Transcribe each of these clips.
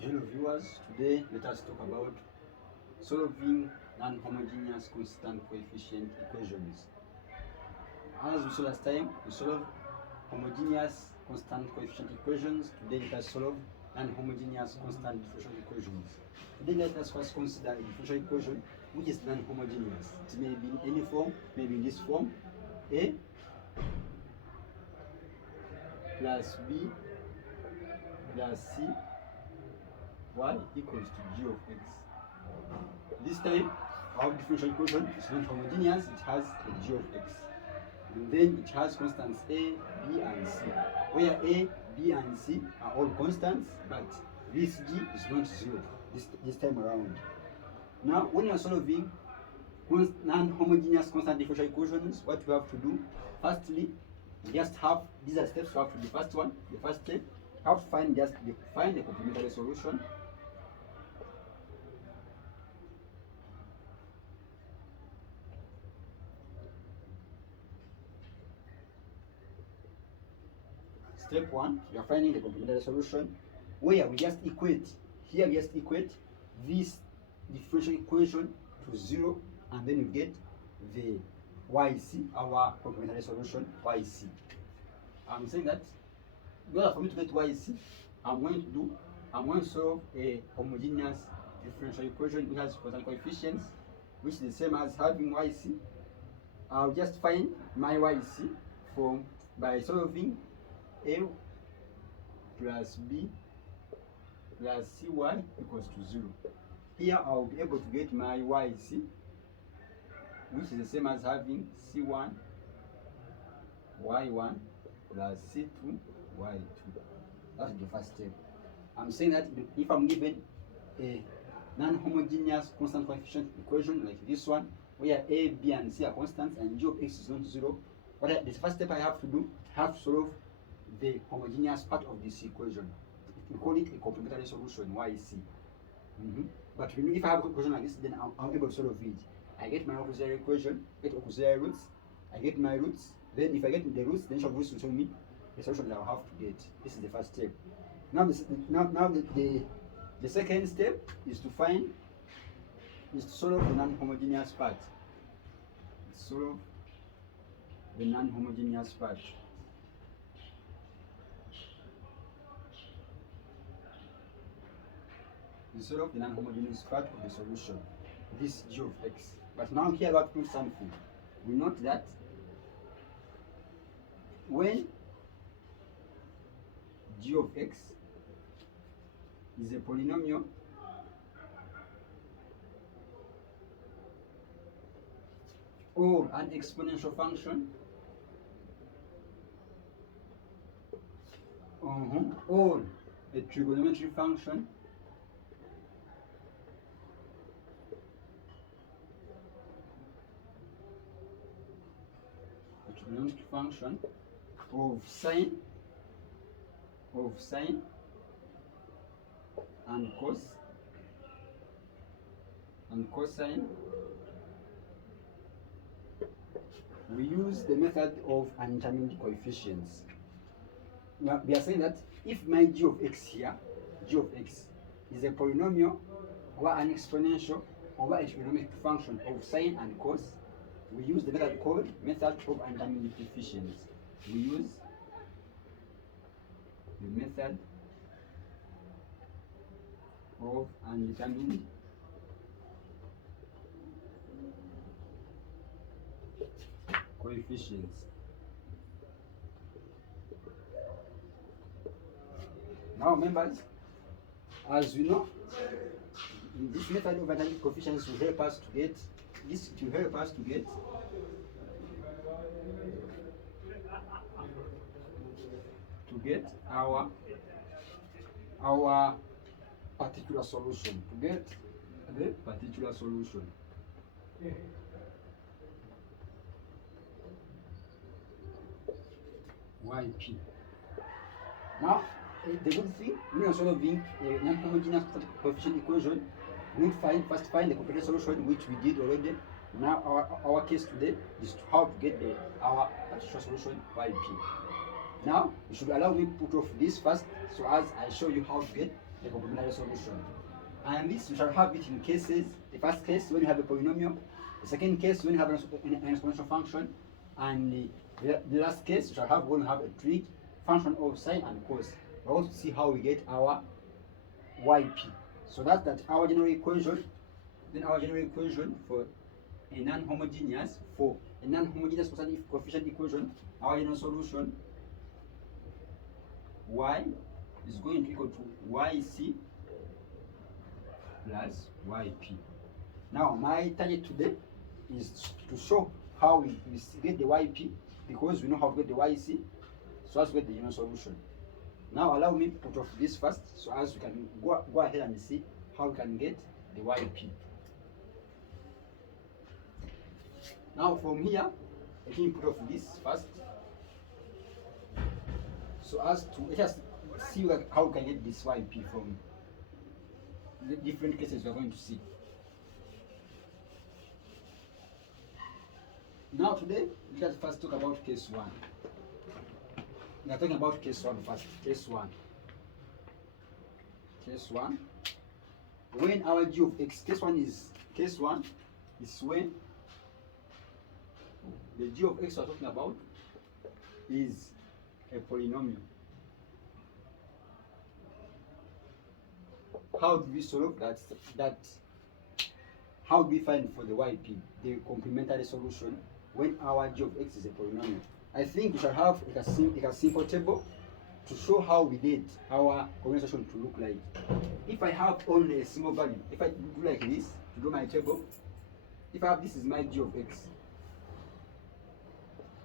Hello viewers, today let us talk about solving non-homogeneous constant coefficient equations. As we saw last time, we solved homogeneous constant coefficient equations. Today let us solve non-homogeneous constant differential equations. Today let us first consider a differential equation which is non-homogeneous. It may be in any form, maybe in this form, a plus b plus c y equals to g of x. This time our differential equation is not homogeneous, it has a g of x. And then it has constants a, b, and c, where a, b, and c are all constants, but this g is not zero this time around. Now, when you are solving non-homogeneous constant differential equations, what you have to do, firstly, you just have, these are steps you have to do. First one, the first step, you have to find the complementary solution. Step one, you are finding the complementary solution, where we just equate, here we just equate this differential equation to 0, and then you get the yc, our complementary solution, yc. I'm saying that in order for me to get yc, I'm going to solve a homogeneous differential equation which has constant coefficients, which is the same as having yc. I'll just find my yc by solving a plus b plus cy equals to 0. Here I'll be able to get my yc, which is the same as having c1 y1 plus c2 y2. That's the first step. I'm saying that if I'm given a non-homogeneous constant coefficient equation like this one, where a, b, and c are constants and g of x is not 0, the first step I have to do, I have to solve the homogeneous part of this equation. We call it a complementary solution, yc. But if I have a equation like this, then I'm able to solve it. I get my auxiliary equation, get auxiliary roots, I get my roots. Then if I get the roots, then roots will tell me the solution that I'll have to get. This is the first step. Now, the second step is to solve the non-homogeneous part. Solve the non-homogeneous part. Solve the non-homogeneous part of the solution, this g of x. But now here we have to do something. We note that when g of x is a polynomial or an exponential function, or a trigonometric function, function of sine and cosine, we use the method of undetermined coefficients. Now, we are saying that if my g of x here, g of x, is a polynomial or an exponential or a trigonometric function of sine and cos, we use the method called method of undetermined coefficients. We use the method of undetermined coefficients. Now, members, as we know, this method of undetermined coefficients will help us to get our particular solution, yp. Now, the good thing when you're solving a non-homogeneous coefficient equation, we first find the complementary solution, which we did already. Now our case today is to how to get our partial solution yp. Now, you should allow me to put off this first, so as I show you how to get the complementary solution. And this we shall have it in cases. The first case when you have a polynomial, the second case when you have an exponential function, and the last case we shall have when you have a trig function of sine and cos. We're going to see how we get our yp. So that's our general equation. Then our general equation for a non-homogeneous coefficient equation, our general solution y is going to equal to yc plus yp. Now my target today is to show how we get the yp, because we know how to get the yc, so as to get the general solution. Now allow me to put off this first, so as we can go ahead and see how we can get the yp. Now from here, let me put off this first, so as to let us see how we can get this yp from the different cases we are going to see. Now today, let us first talk about case 1. We are talking about case 1 first. Case 1. Case 1. When our g of x, case 1 is when the g of x we are talking about is a polynomial. How do we solve that? How do we find for the yp, the complementary solution, when our g of x is a polynomial? I think we shall have a simple table to show how we did our conversation to look like. If I have only a single value, if I do like this to do my table, if I have this is my g of x,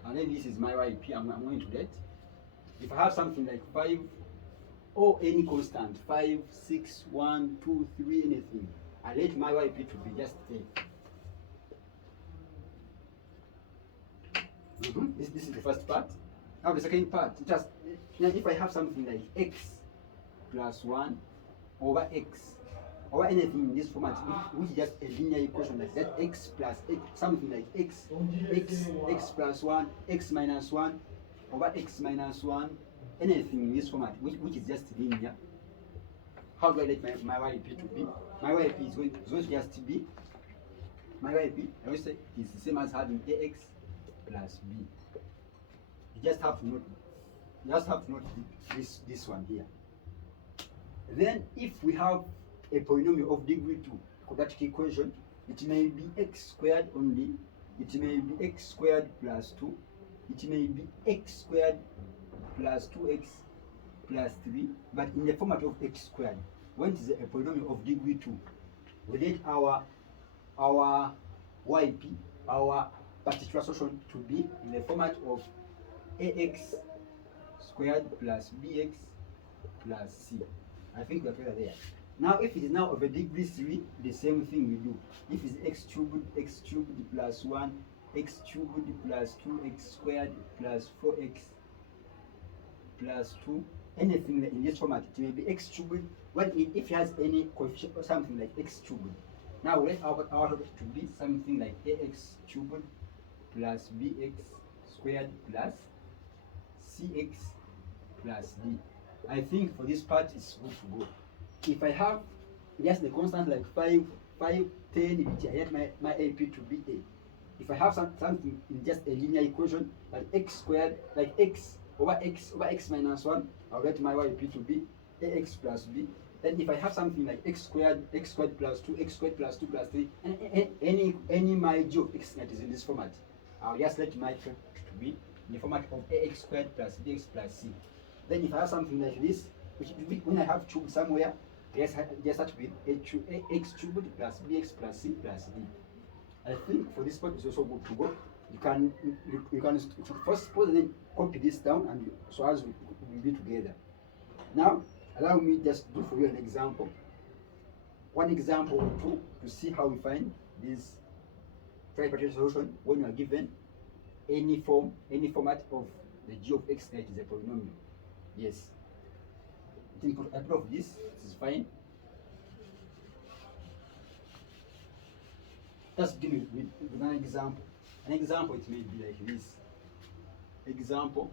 and then this is my yp, I'm going to get. If I have something like 5 or any constant, 5, 6, 1, 2, 3, anything, I let my yp to be just a. This is the first part. Now the second part, just if I have something like x plus 1 over x, or anything in this format, which is just a linear equation like that, x plus x, something like x plus 1, x minus 1 over x minus 1, anything in this format, which is just linear. How do I let my yp to be? My yp is going to just be, my yp, I will say, is the same as having ax plus b. You just have to note this one here. Then if we have a polynomial of degree 2, quadratic equation, it may be x squared only, it may be x squared plus 2, it may be x squared plus 2x plus 3, but in the format of x squared. When it is a polynomial of degree 2, we need our yp, our particular solution, to be in the format of ax squared plus bx plus c. I think we are clear there. Now if it is now of a degree 3, the same thing we do. If it's x cubed plus 1, x cubed plus 2x squared plus 4x plus 2, anything in this format, it may be x cubed. When if it has any coefficient or something like x cubed. Now we let our to be something like ax cubed plus bx squared plus cx plus d. I think for this part it's good to go. If I have just the constant like 5, 10, I get my AP to be a. If I have something in just a linear equation like x squared, like x over x minus 1, I'll get my yp to be ax plus b. Then if I have something like x squared plus 2, x squared plus 2 plus 3, and any my g of x that is in this format, I'll just let my to be in the format of ax squared plus bx plus c. Then if I have something like this, which when I have cube somewhere, just start with x cubed plus bx plus c plus d. I think for this part is also good to go. You can first put and then copy this down, and so as we be together. Now allow me just do for you an example. One example or two to see how we find this tripartite solution when you are given any format of the g of x that is a polynomial. Yes. I put off this is fine. Just give me with an example. An example, it may be like this. Example.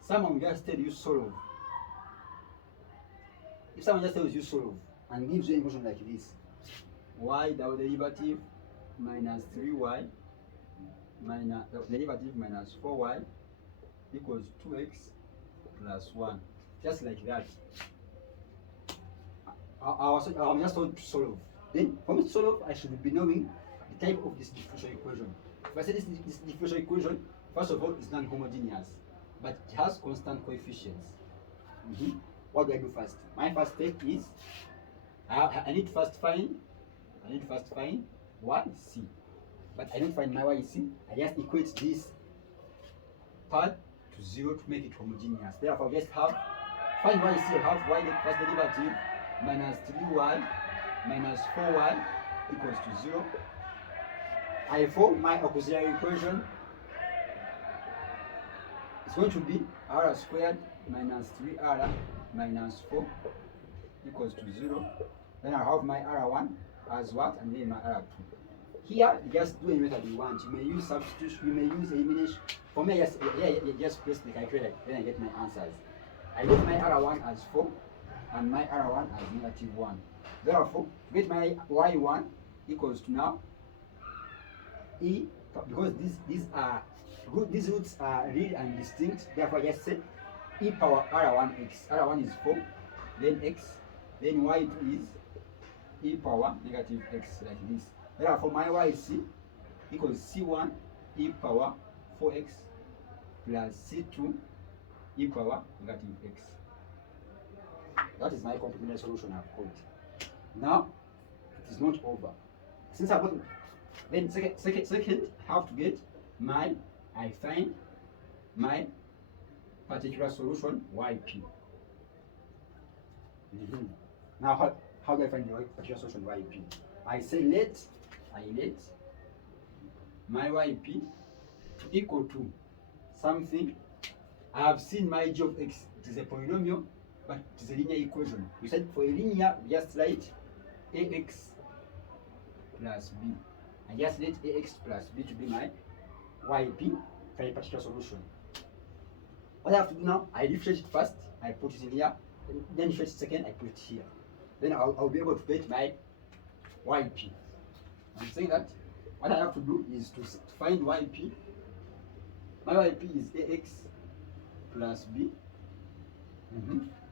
Someone will just tell you solve if someone just tells you solve and gives you an equation like this, y double derivative minus 3y minus derivative minus 4y equals 2x plus 1, just like that. I'm just told to solve. Then for me to solve, I should be knowing the type of this differential equation. If I say this differential equation, first of all, it's non-homogeneous, but it has constant coefficients. What do I do first? My first step is I need to first find YC. But I don't find my YC. I just equate this part to 0 to make it homogeneous. Therefore, I just find YC. I have y first derivative minus 3y minus 4y equals to 0. I form my auxiliary equation. It's going to be r squared minus 3r minus 4 equals to 0. Then I have my r1 as what, and then my r2. Here, just do any method you want. You may use substitution, you may use elimination. For me, just press the calculator, then I get my answers. I get my r1 as 4 and my r1 as negative 1. Therefore, to get my y1 equals to now e, because these roots are real and distinct, therefore I just say e power r1x. r1 is 4, then x, then y2 is e power negative x, like this. Therefore my yc equals c1 e power 4x plus c2 e power negative x. That is my complementary solution I've got. Now it is not over. Since I got, then second I have to get I find my particular solution yp. Now how do I find the particular solution yp? I say let my yp equal to something. I have seen my g of x, it is a polynomial, but it is a linear equation. We said for a linear, we just write ax plus b. I just let ax plus b to be my yp for a particular solution. What I have to do now, I differentiate it first, I put it in here, then differentiate it second, I put it here. Then I'll be able to get my yp. I'm saying that what I have to do is to find yp. My yp is ax plus b.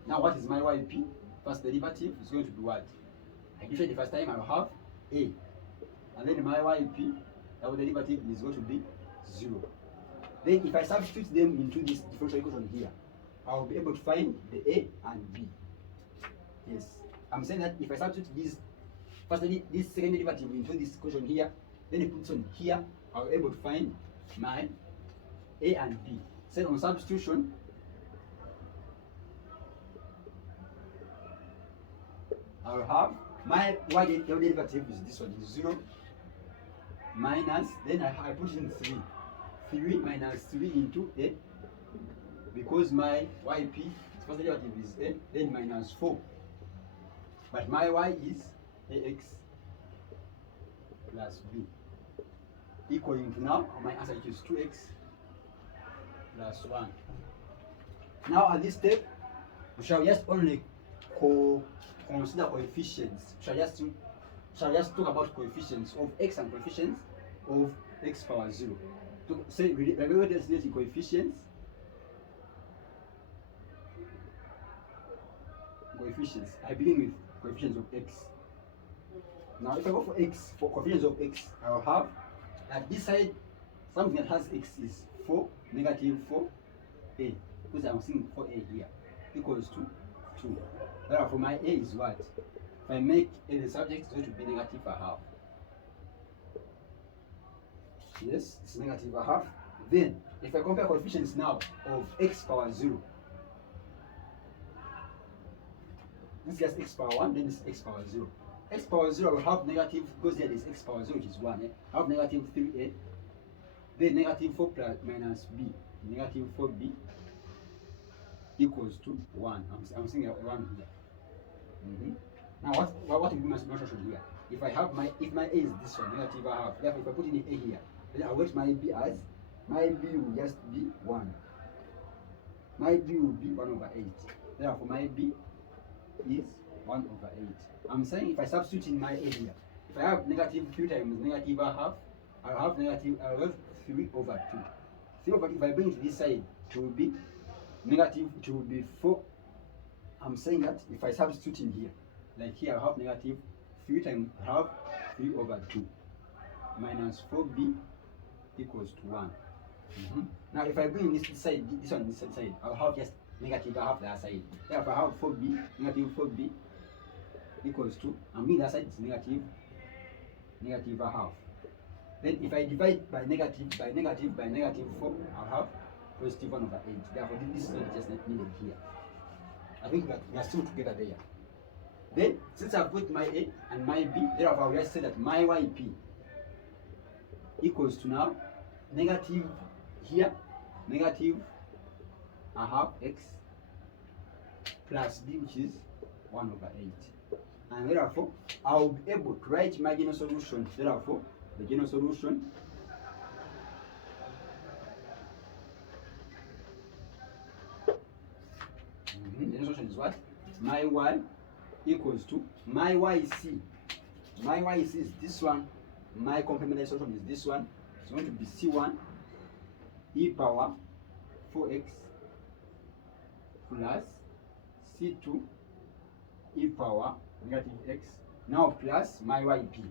Now what is my yp? First derivative is going to be what? I differentiate the first time, I will have a. And then my yp, double derivative is going to be 0. Then if I substitute them into this differential equation here, I will be able to find the a and b. Yes, I'm saying that if I substitute this second derivative into this equation here, then it puts on here, I'll be able to find my a and b. So on substitution, I'll have my y derivative is this one, is 0 minus, then I put in 3. 3 minus 3 into a, because my yp, first derivative is a, then minus 4. But my y is ax plus b, equaling to now my answer, which is 2x plus 1. Now at this step, we shall just only consider coefficients. We shall just talk about coefficients of x and coefficients of x power 0. To say remember the coefficients. I begin with coefficients of x. Now if I go for x, for coefficients of x, I will have at this side something that has x is 4, negative 4a, because I'm seeing 4a here, equals to 2. Therefore my a is what? If I make a the subject, it's going to be negative a half. Yes, it's negative a half. Then if I compare coefficients now of x power 0, this is just x power 1, then this is x power 0. X power 0 will have negative, because there is x power 0, which is 1. I have negative 3a, then negative 4 plus minus b, negative 4b equals to 1. I'm seeing a 1 here. Now what will be my solution here? If my a is this one, negative a half, therefore if I put in a here, then I'll get my b as, my b will just be 1. My b will be 1 over 8. Therefore my b is 1 over 8. I'm saying if I substitute in my a here, if I have negative 3 times negative a half, I'll have 3 over 2. 3 over 2, if I bring to this side, it will be negative, it will be 4. I'm saying that if I substitute in here, like here, I have negative 3 times half 3 over 2 minus 4b equals to 1. Now, if I bring this side, this side, I'll have just negative half the other side. Therefore, I have 4b, negative 4b equals to, and being that side is negative a half. Then if I divide by negative 4, I'll have positive 1 over 8. Therefore, this is not just needed here. I think we are still together there. Then, since I've put my A and my B, therefore I will just say that my YP equals to now negative here, negative a half x plus B, which is 1 over 8. And therefore, I will be able to write my general solution. Therefore, the general solution is what? My y equals to my yc. My yc is this one. My complementary solution is this one. It's going to be c1 e power 4x plus c2 e power negative x. Now plus my yp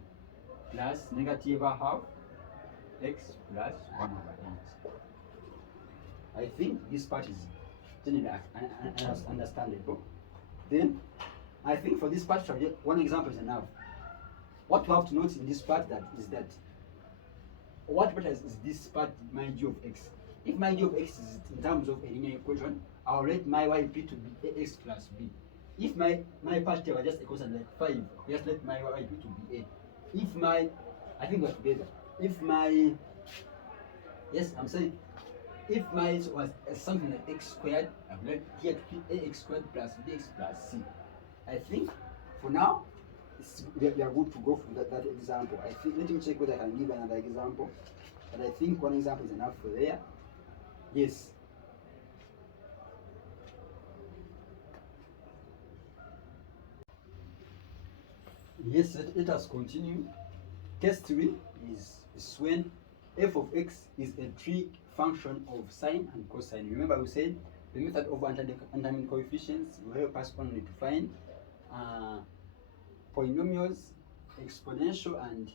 plus negative a half x plus 1 over 8. I think this part is generally understandable. Then I think for this part, one example is enough. What you have to note in this part is that what matters is this part, my g of x. If my g of x is in terms of a linear equation, I'll write my yp to be ax plus b. If my part here was just a constant like 5, just let my yp to be a. If my, I think we're together. If my, yes, I'm saying, if my was something like x squared, I would like here to be ax squared plus bx plus c. I think for now, we are good to go for that example. I think, let me check whether I can give another example. But I think one example is enough for there. Yes. Yes, let us continue. Case 3 is when f of x is a trig function of sine and cosine. Remember we said the method of undetermined coefficients will help us only to find polynomials, exponential, and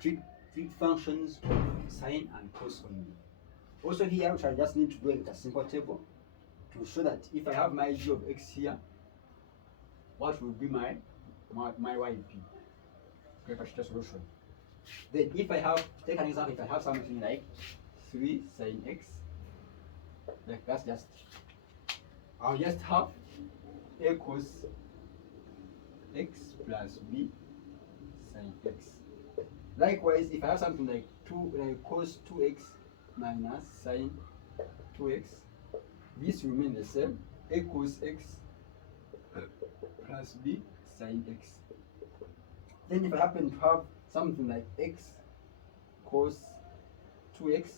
trig functions of sine and cos only. Also here, which I just need to do a simple table to show that if I have my g of x here, what will be my yp? Okay, partial solution. Then if I have, take an example, if I have something like 3 sine x, like that's just, I'll just have a cos x plus b sine x. Likewise, if I have something like cos 2x minus sine 2x, this will remain the same, a cos x plus b sine x. Then if I happen to have something like x cos 2x,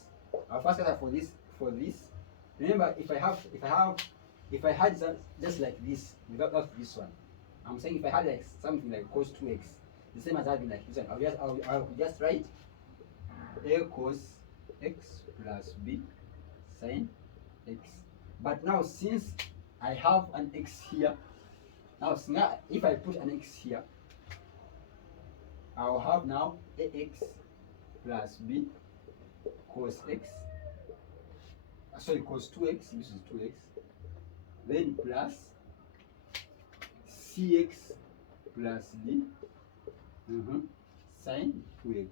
I'll first get for this. Remember, if I had just like this without this one, I'm saying if I had like something like cos 2x, the same as having like this one, I'll just write a cos x plus b sine x. But now since I have an x here, now if I put an x here, I'll have now ax plus b cos x, cos 2x, this is 2x, then plus cx plus d sine 2x.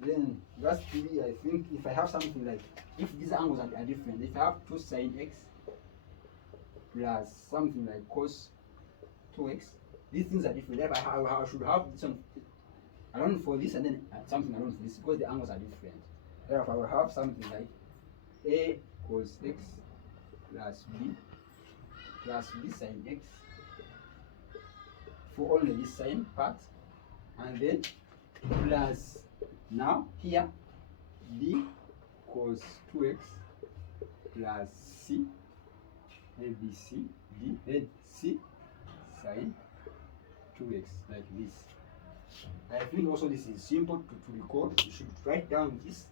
Then lastly, I think if I have something like, if these angles are different, if I have 2 sine x plus something like cos 2x, these things are different. Therefore, I should have this one alone for this and then something alone for this because the angles are different. Therefore, I will have something like a cos x plus b sine x for only this sine part, and then plus now here b cos 2x plus c A, B, C, D, then C sine 2x, like this. I think also this is simple to record. You should write down this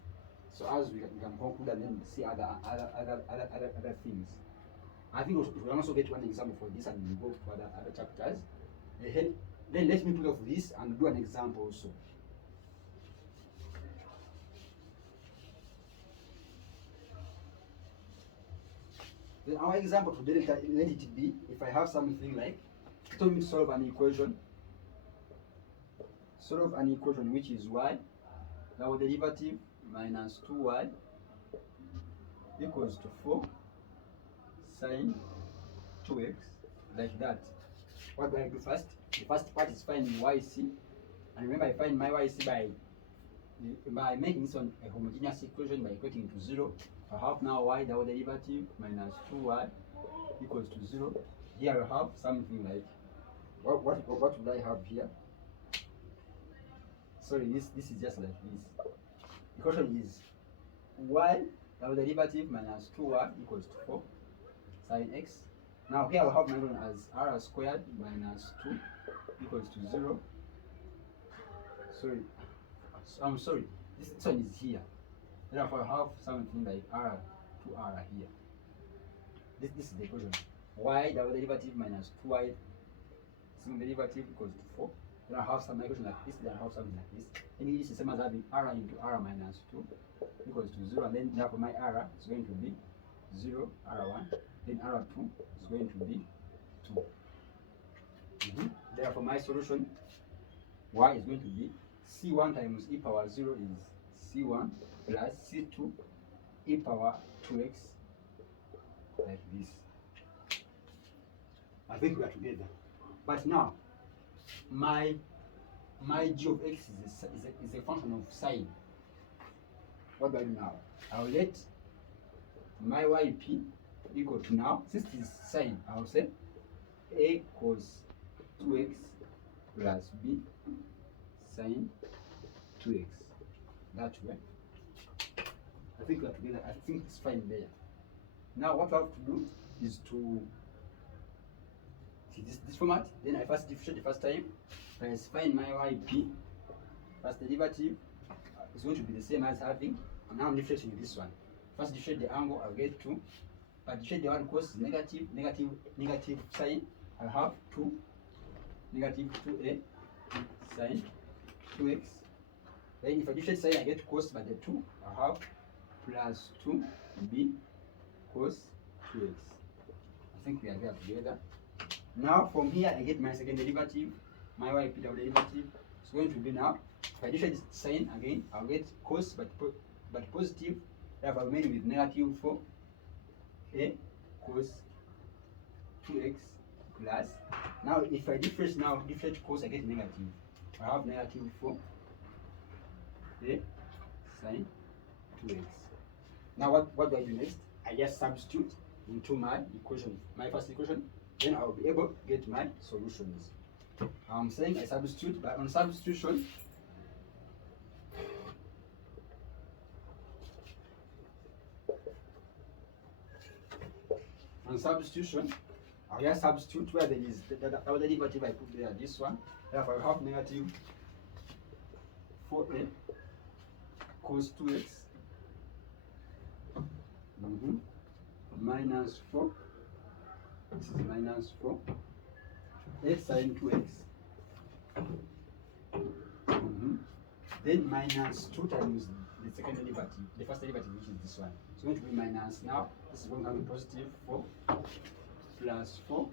so as we can conclude and then see other things. I think we can also get one example for this and we go to other chapters. Then let me put off this and do an example also. Then our example today, let it be, if I have something like, told me to solve an equation. Solve an equation which is y, now derivative minus 2y equals to 4 sine 2x, like that. What do I do first? The first part is finding yc, and remember I find my yc by making this one a homogeneous equation by equating to 0. I have now y double derivative minus 2y equals to 0. Here I have something like, what would I have here? Sorry, this is just like this. The question is y double derivative minus 2y equals to 4 sine x. Now here I'll have my one as r squared minus 2 equals to 0. Sorry, I'm sorry, this one is here. Therefore I have something like r to r here. This is the equation. Y double derivative minus 2y single derivative equals to 4. Then I have some equation like this, then I have something like this. And this is the same as having r into r minus 2 equals to 0. And then therefore my r is going to be 0, r1. Then r2 is going to be 2. Therefore my solution, y is going to be c1 times e power 0 is c1 plus c2 e power 2x, like this. I think we are together. But now, my g of x is a function of sine. What do I do now? I'll let my yp equal to, now, since it is sine, I'll say a cos 2x plus b sine 2x. That way. I think we are together. I think it's fine there. Now what I have to do is to see this format. Then I first differentiate the first time. Press find my yp. First derivative is going to be the same as having. And now I'm differentiating this one. First differentiate the angle, I'll get 2. But differentiate the one cos is negative sine. I have 2 negative 2a sine 2x. Then if I differentiate sine, I get cos by the 2. I have plus 2b cos 2x. I think we are there together. Now from here I get my second derivative, my yp double derivative. It's going to be, now if I differentiate sine again, I'll get cos but positive. Therefore I remain with negative 4a cos 2x plus, now if I differentiate cos, I get negative. I have negative 4a sine 2x. Now what do I do next? I just substitute into my equation, my first equation, then I'll be able to get my solutions. I'm saying I substitute, but on substitution, I'll just substitute where there is the derivative I put there, this one. Therefore I have negative 4a cos 2x minus 4, this is minus 4 a sine 2x, then minus 2 times the second derivative, the first derivative, which is this one. It's going to be minus, now this is going to be positive 4 plus 4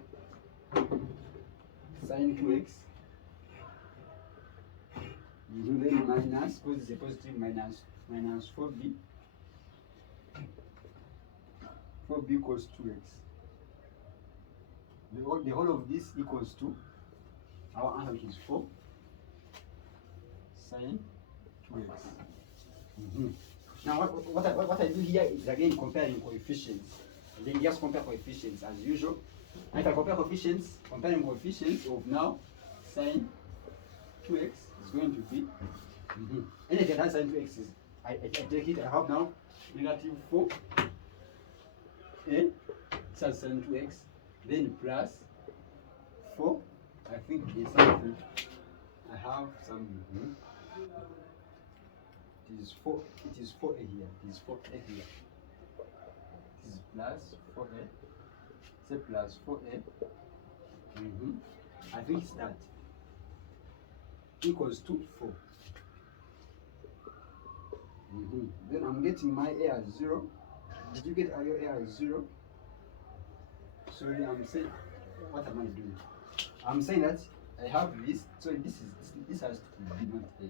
sine 2x, then minus, because it's a positive, minus 4b equals 2x. The whole of this equals to our answer, which is 4 sine 2x. Now what I do here is again comparing coefficients. Then just compare coefficients as usual. And if I compare coefficients, comparing coefficients of now sine 2x is going to be anything that sine 2x is, I take it, I have now negative 4a this has sin 2x, then plus 4. I think there's something. I have some. It is 4. It is 4a here. It is 4a here. It is plus 4a. Say plus 4a. I think it's that equals to 4. Then I'm getting my a as 0. Did you get your a as 0? Sorry, I'm saying, what am I doing? I'm saying that I have this. So this has to be not a.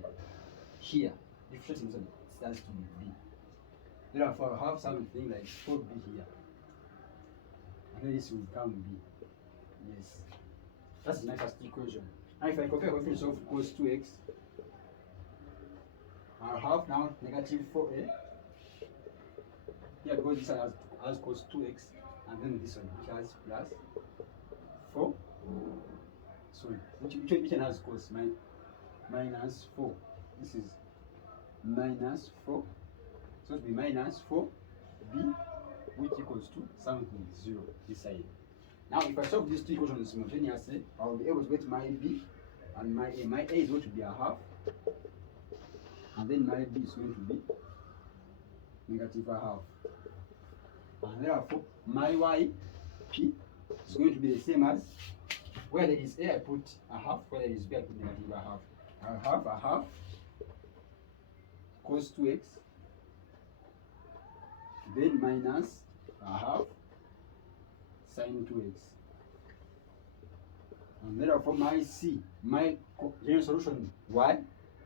Here, differentiating it has to be b. Therefore, I have something like 4b here, and then this will become b. Yes, that's my first equation. And if I compare coefficients of cos 2x, I'll have now negative 4a here because this has cos 2x, and then this one which has plus 4. Sorry, which one has cos minus 4. This is minus 4. So it will be minus 4b, which equals to something 0 this side. Now, if I solve these two equations simultaneously, I will be able to get my b and my a. My a is going to be a half, and then my b is going to be negative a half. And therefore, my y p is going to be the same as, where there is a, I put a half, where there is b, I put negative a half. I'll have a half cos 2x, then minus a half sin 2x. And therefore, my c, my general solution y,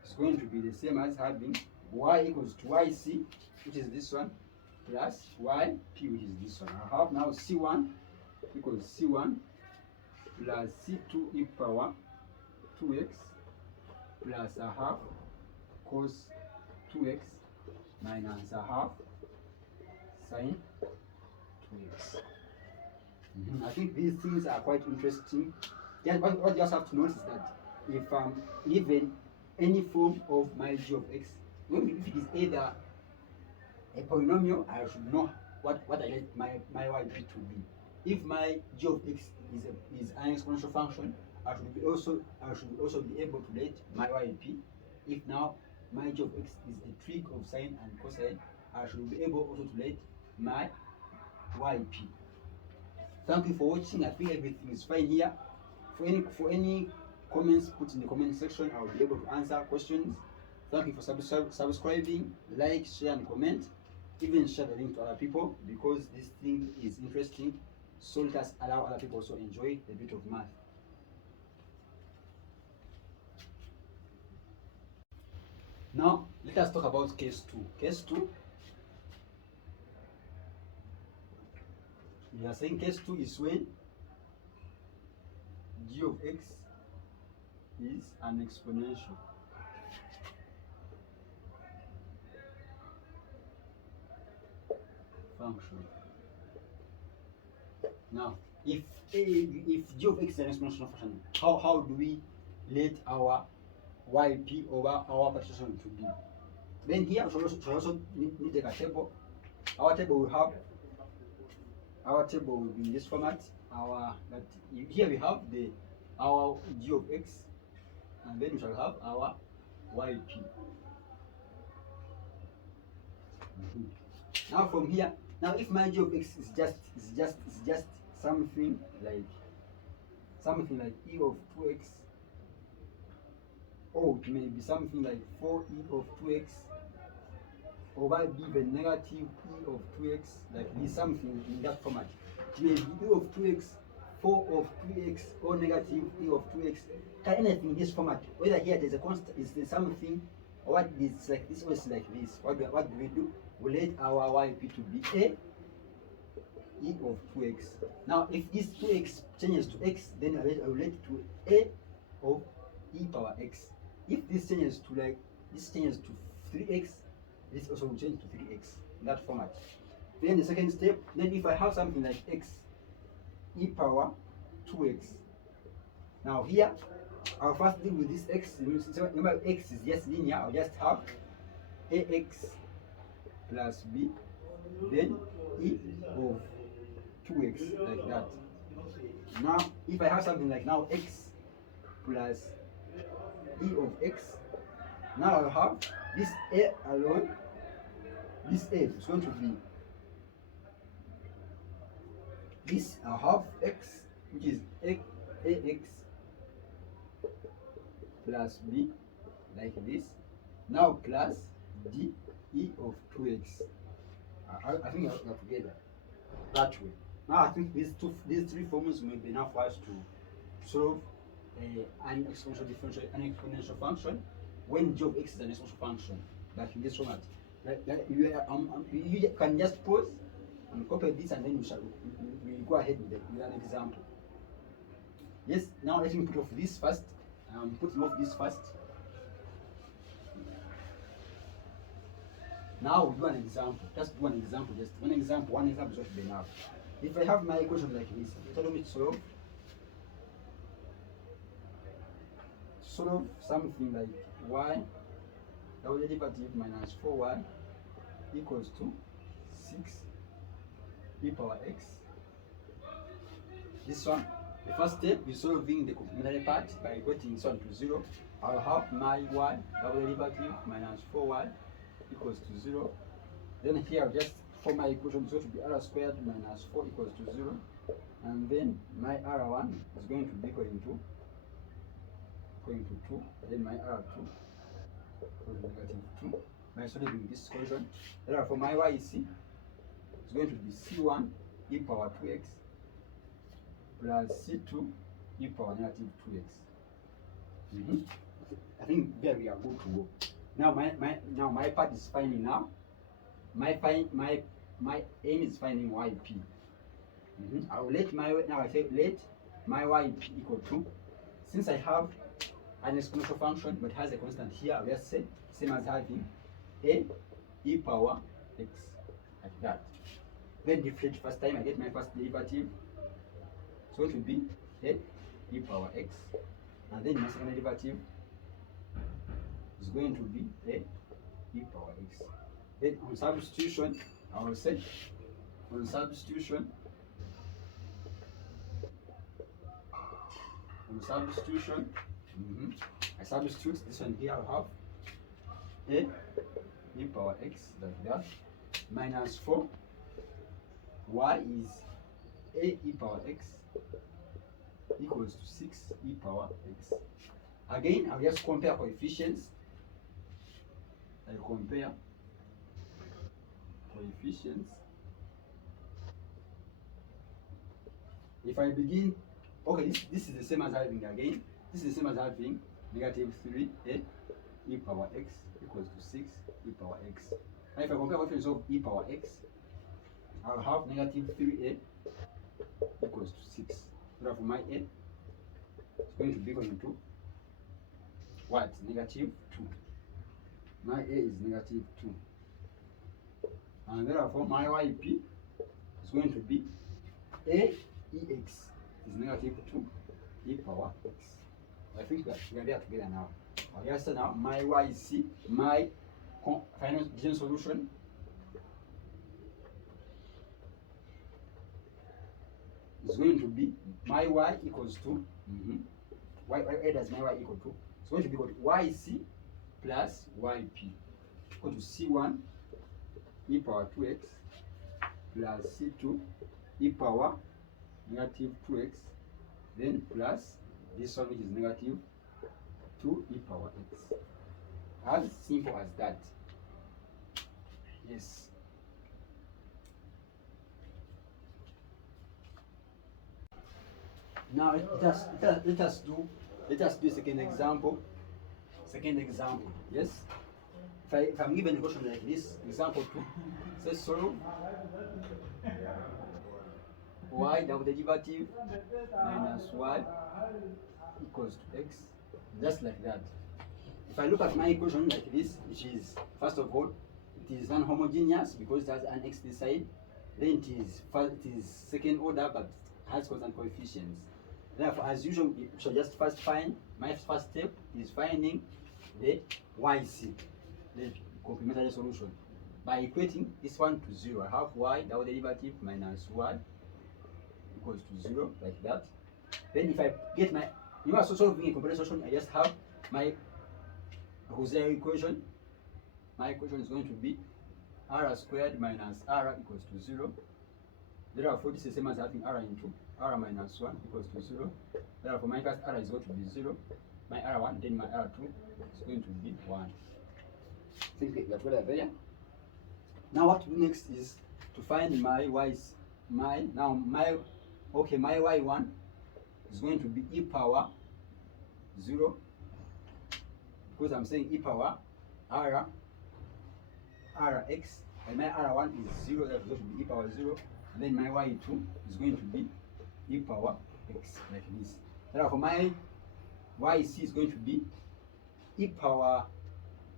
is going to be the same as having y equals to yc, which is this one, plus yp, which is this one. I have now c1 equals c1 plus c2 e power 2x plus a half cos 2x minus a half sin 2x. I think these things are quite interesting. Yeah, what you just have to notice is that if given any form of my g of x, if it is either a polynomial, I should know what I get my yp to be. If my g of x is an exponential function, I should also be able to let my yp. If now my g of x is a trig of sine and cosine, I should be able also to let my yp. Thank you for watching. I think everything is fine here. For any comments, put in the comment section. I will be able to answer questions. Thank you for subscribing, like, share, and comment. Even share the link to other people, because this thing is interesting. So let us allow other people also enjoy a bit of math. Now let us talk about case 2. Case 2. We are saying case 2 is when g of x is an exponential. Function. Now, if g of x is an exponential function, how do we let our yp over our partition to be? Then here we should also need to take a table. Our table will be in this format. Here we have our g of x, and then we shall have our yp. Now from here, now if my g of x is just something like e of 2x, or it may be something like 4e of 2x, or by given negative e of 2x, like this, something in that format. It may be e of 2x, 4 of 2x, or negative e of 2x. Anything in this format, whether here there's a constant, is there something, or what is like this, or is like this. What do we do? We let our yp to be a e of 2x. Now, if this 2x changes to x, then I will let it to a of e power x. If this changes to 3x, this also will change to 3x in that format. Then the second step, then if I have something like x e power 2x. Now here, I'll first deal with this x. Remember, x is just linear. I'll just have ax plus b, then e of 2x like that. Now if I have something like now x plus e of x, now I have this a alone, this a is going to be this I have x, which is ax plus b like this, now plus d e of 2x. I think we are together that way. Now I think these three formulas may be enough for us to solve an exponential function when g of x is an exponential function. Like in this format, you can just pause and copy this, and then we go ahead with an example. Yes. Now let me put off this first. Putting off this first. Now we do an example. Just do an example. Just one example. One example is what we have. If I have my equation like this, you tell me to solve something like y double derivative minus 4y equals to 6 e power x. This one, the first step is solving the complementary part by equating this one to 0. I'll have my y double derivative minus 4y equals to 0. Then here I'll just for my equation, so to be r squared minus 4 equals to 0. And then my r1 is going to be equal to 2. Then my r2 equals to -2 by solving this equation. Therefore my y is going to be c1 e power 2x plus c2 e power -2x. I think there we are good to go. Now my part is finding now. My aim is finding yp. I will let let my yp equal to, since I have an exponential function but has a constant here, I'll just say same as having a e power x like that. Then differentiate first time, I get my first derivative, so it will be a e power x, and then my second derivative is going to be a e power x. Then on substitution, I will say I substitute this one here. I have a e power x like that minus 4 y is a e power x equals to 6 e power x. Again, I'll just compare coefficients. I compare coefficients. If I begin, okay, this is the same as having again. This is the same as having -3a e power x equals to 6 e power x. Now if I compare coefficients of e power x, I'll have -3a equals to 6. Therefore my a is going to be equal to what? -2. My a is -2. And therefore my yp is going to be a ex is -2 e power x. I think that we are there together now. Yes, now my y is c. My final decision solution is going to be my y equals to why does my y equal to? It's going to be equal to yc plus yp equal to c1 e power 2x plus c2 e power -2x, then plus this one which is -2 e power x. As simple as that. Yes. Now let us do a second example. Yes. If I'm given a question like this, example 2, say solve y double derivative minus y equals to x, just like that. If I look at my equation like this, which is, first of all, it is non-homogeneous because it has an x this side. Then it is second order but has constant coefficients. Therefore, as usual, we shall just first find, my first step is finding the yc, the complementary solution. By equating this one to 0, I have y double derivative minus y equals to 0, like that. Then if I get my, you are solving a complex solution, I just have my auxiliary equation. My equation is going to be r squared minus r equals to 0. Therefore, this is the same as having r into r minus 1 equals to 0. Therefore, my first r is going to be 0. My r1, then my r2 is going to be 1. I think that's what I there. Now what to do next is to find my y's. My y1 is going to be e power 0, because I'm saying e power rx, and my r1 is 0, that's going to be e power 0, and then my y2 is going to be e power x, like this. Therefore, my yc is going to be e power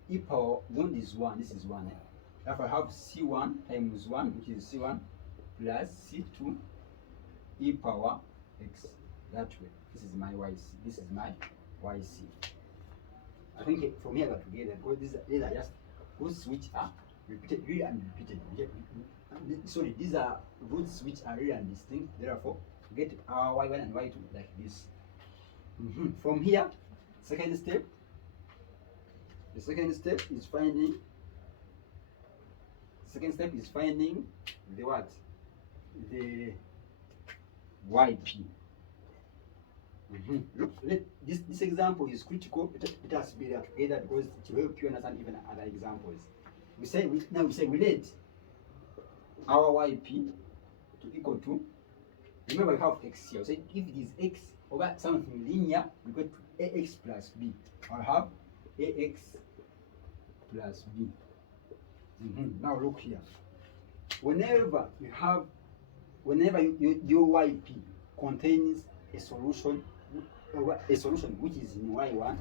1 is 1, this is 1. Therefore, I have c1 times 1, which is c1, plus c2 e power x, that way. This is my yc, this is my yc. I think from here together, because these are just roots which are repeated, real and repeated. Sorry, these are roots which are real and distinct. Therefore, get our y1 and y2 like this. From here, second step. The second step is finding. Second step is finding the what? The yp. Look, this example is critical. It has to be there together because it will help you understand even other examples. We say relate our yp to equal to. Remember, we have x here. So if it is x over something linear, we go to ax plus b. I'll have ax plus b. Now look here. Whenever your yp contains a solution which is in y1,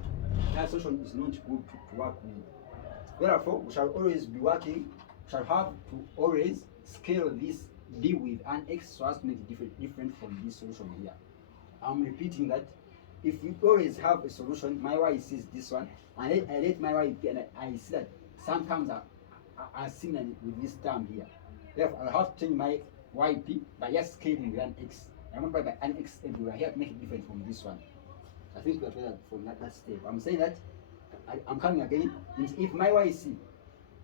that solution is not good to work with. Therefore, we shall always be working, shall have to always scale this b with an x so as to make it different from this solution here. I'm repeating that if we always have a solution, my y is this one, and I let my y and I see that some terms are similar with this term here. Therefore, I'll have to change my yp by just scaling with an x. I remember by an x everywhere here to make it different from this one. I think that's where from that step. I'm saying that I'm coming again. If my y is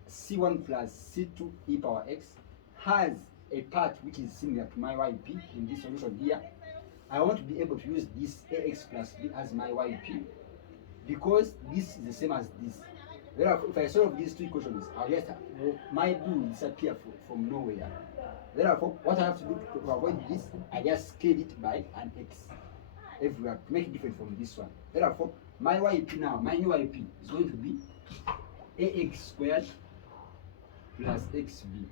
c1 plus c2 e power x has a part which is similar to my yp in this solution here, I want to be able to use this ax plus b as my yp because this is the same as this. Therefore, if I solve these two equations, I'll just my b will disappear from nowhere. Therefore, what I have to do to avoid this, I just scale it by an x everywhere to make it different from this one. Therefore, my yp now, my new yp is going to be ax squared plus xb.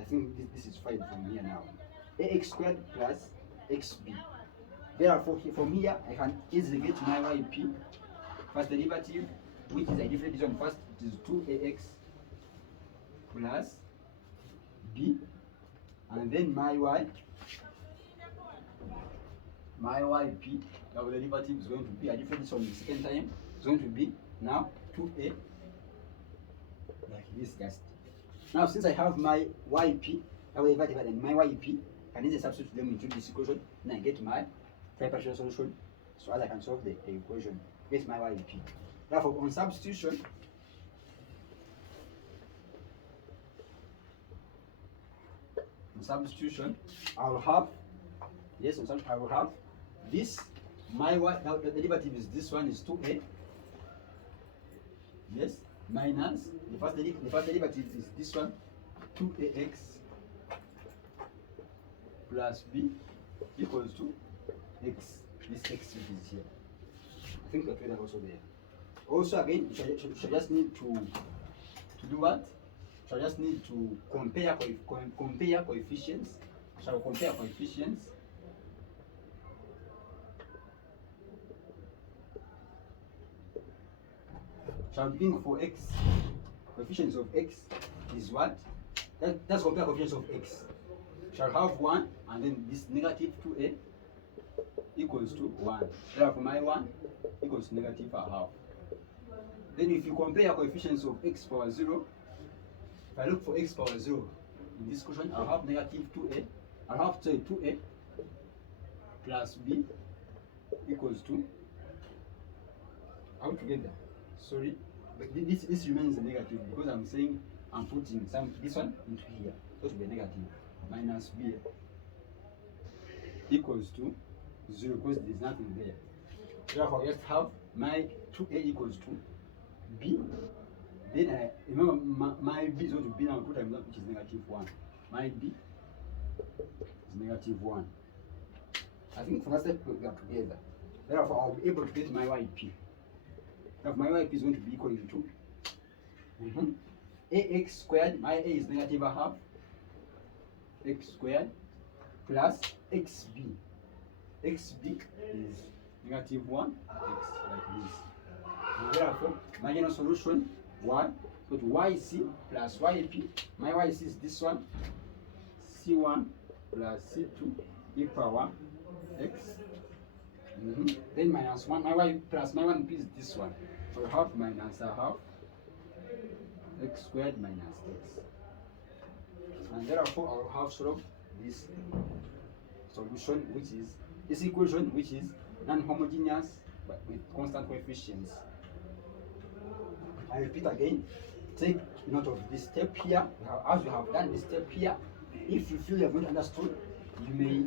I think this is fine from here now. Ax squared plus xb. Therefore, from here, I can easily get my yp. First derivative, which is a different one. First, it is 2ax plus b, and then my yp, our derivative is going to be a different one. The second time, it's going to be now 2a, like this just. Now, since I have my yp, our derivative and my yp, I need to substitute them into this equation, and I get my partial solution, so as I can solve the equation, get my yp. Therefore, on substitution, I will have this. My y, now the derivative is this one is 2a. Yes, minus the first derivative is this one, 2ax plus b equals to x. This x which is here. I think that we are also there. Also again, you should just need to do what? Shall just need to compare coefficients. Shall compare coefficients. Shall begin for x. Coefficients of x is what? Let's compare coefficients of x. Shall have 1 and then this negative 2a equals to 1. Therefore, my 1 equals negative a half. Then if you compare coefficients of x power 0, if I look for x power 0, in this equation, I'll have negative 2a. I'll have 2a plus b equals to, out together. Sorry, but this remains a negative because I'm saying I'm putting this one into here. So it will be a negative minus b equals to 0 because there's nothing there. Therefore, I just have my 2a equals to b. Then I remember my b is going to be now 2 times 1, which is negative 1. My b is negative 1. I think for that step we are together. Therefore, I'll be able to get my yp. Now my yp is going to be equal to ax squared. My a is negative a half x squared plus xb. xb is negative 1 x, like this. And therefore, my general solution 1 so to yc plus yp. My yc is this one, c1 plus c2 equal 1 x. Then minus 1, my y plus my 1p is this one. So half minus a half x squared minus x. And therefore I'll have solved this solution, which is this equation, which is non-homogeneous but with constant coefficients. I repeat again, take note of this step here. As you have done this step here, if you feel you have not understood, you may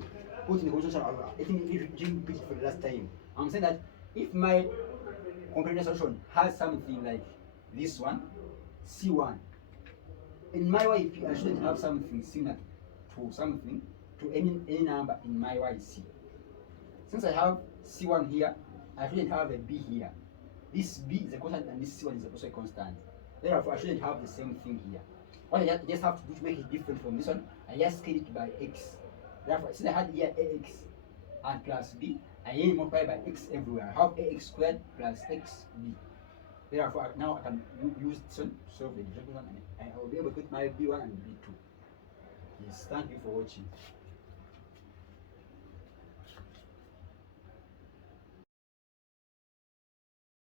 put in the comment section. I think if you didn't repeat it for the last time, I'm saying that if my complementary solution has something like this one, C1, in my YP I shouldn't have something similar to something to any number in my YC. Since I have C1 here, I shouldn't have a B here. This B is a constant and this C1 is also a constant. Therefore, I shouldn't have the same thing here. What I just have to do to make it different from this one, I just scale it by x. Therefore, since I had here ax and plus b, I multiply by x everywhere. I have ax squared plus xb. Therefore, now I can use this one to solve the differential one, and I will be able to get my b1 and b2. Yes, thank you for watching.